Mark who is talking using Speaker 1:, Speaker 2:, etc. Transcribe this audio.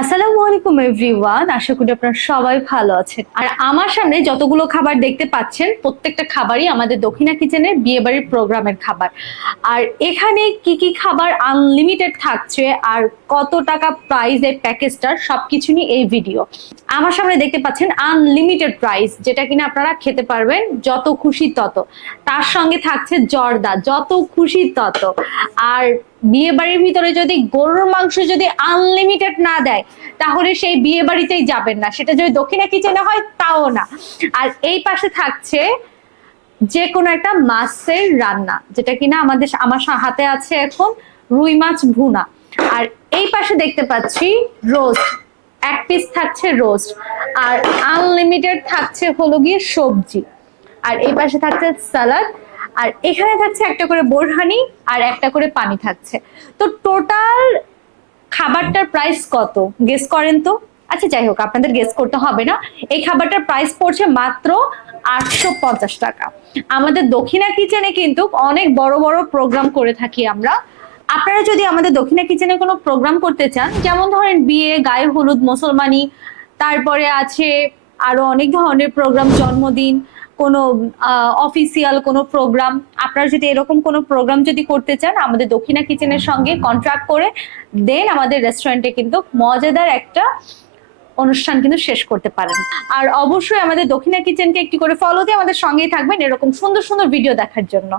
Speaker 1: আসসালামু আলাইকুম এভরিওয়ান আশা করি আপনারা সবাই ভালো আছেন। আর আমার সামনে যতগুলো খাবার দেখতে পাচ্ছেন, প্রত্যেকটা খাবারই আমাদের দক্ষিণা কিচেনের বিয়েবাড়ির প্রোগ্রামের খাবার। আর এখানে কি কি খাবার আনলিমিটেড থাকছে আর কত টাকা প্রাইস এই প্যাকেজটার সবকিছু নিয়ে এই ভিডিও আমার সামনে দেখতে পাচ্ছেন আনলিমিটেড প্রাইস যেটা কিনা আপনারা খেতে পারবেন যত খুশি তত। তার সঙ্গে থাকছে জর্দা, যত খুশি তত। আর বিয়ে বাড়ির ভিতরে যদি গরুর মাংস যদি আনলিমিটেড না দেয়, তাহলে সেই বিয়ে বাড়িতেই যাবেন না। সেটা যদি দক্ষিণা কিচেনে হয়, তাও না। আর এই পাশে থাকছে যে কোনো একটা মাছের রান্না, যেটা কিনা আমাদের আমার হাতে আছে এখন রুই মাছ ভুনা। আর এই পাশে দেখতে পাচ্ছি রোস্ট এক পিস থাকছে রোস্ট আর আনলিমিটেড থাকছে হলো গিয়ে সবজি। আর এই পাশে থাকছে সালাদ আর এখানে থাকছে একটা করে বোরহানি আর একটা করে পানি থাকছে। তো টোটাল খাবারটার প্রাইস কত? গেস করেন তো? আচ্ছা যাই হোক, আপনাদের গেস করতে হবে না। এই খাবারটার প্রাইস পড়ছে মাত্র আটশো পঞ্চাশ টাকা। আমাদের দক্ষিণা কিচেনে কিন্তু অনেক বড় বড় প্রোগ্রাম করে থাকি আমরা। আপনারা যদি আমাদের দক্ষিণা কিচেনে কোনো প্রোগ্রাম করতে চান, যেমন ধরেন বিয়ে, গায়ে হলুদ, মুসলমানি, তারপরে আছে আরও অনেক ধরনের প্রোগ্রাম জন্মদিন কোনো অফিসিয়াল কোনো প্রোগ্রাম আপনারা যদি এরকম কোনো প্রোগ্রাম যদি করতে চান, আমাদের দক্ষিণা কিচেনের সঙ্গে কন্ট্রাক্ট করে দেন আমাদের রেস্টুরেন্টে কিন্তু মজাদার একটা অনুষ্ঠান কিন্তু শেষ করতে পারেন। আর অবশ্যই আমাদের দক্ষিণা কিচেনকে একটি করে ফলো দিয়ে আমাদের সঙ্গেই থাকবেন এরকম সুন্দর সুন্দর ভিডিও দেখার জন্য।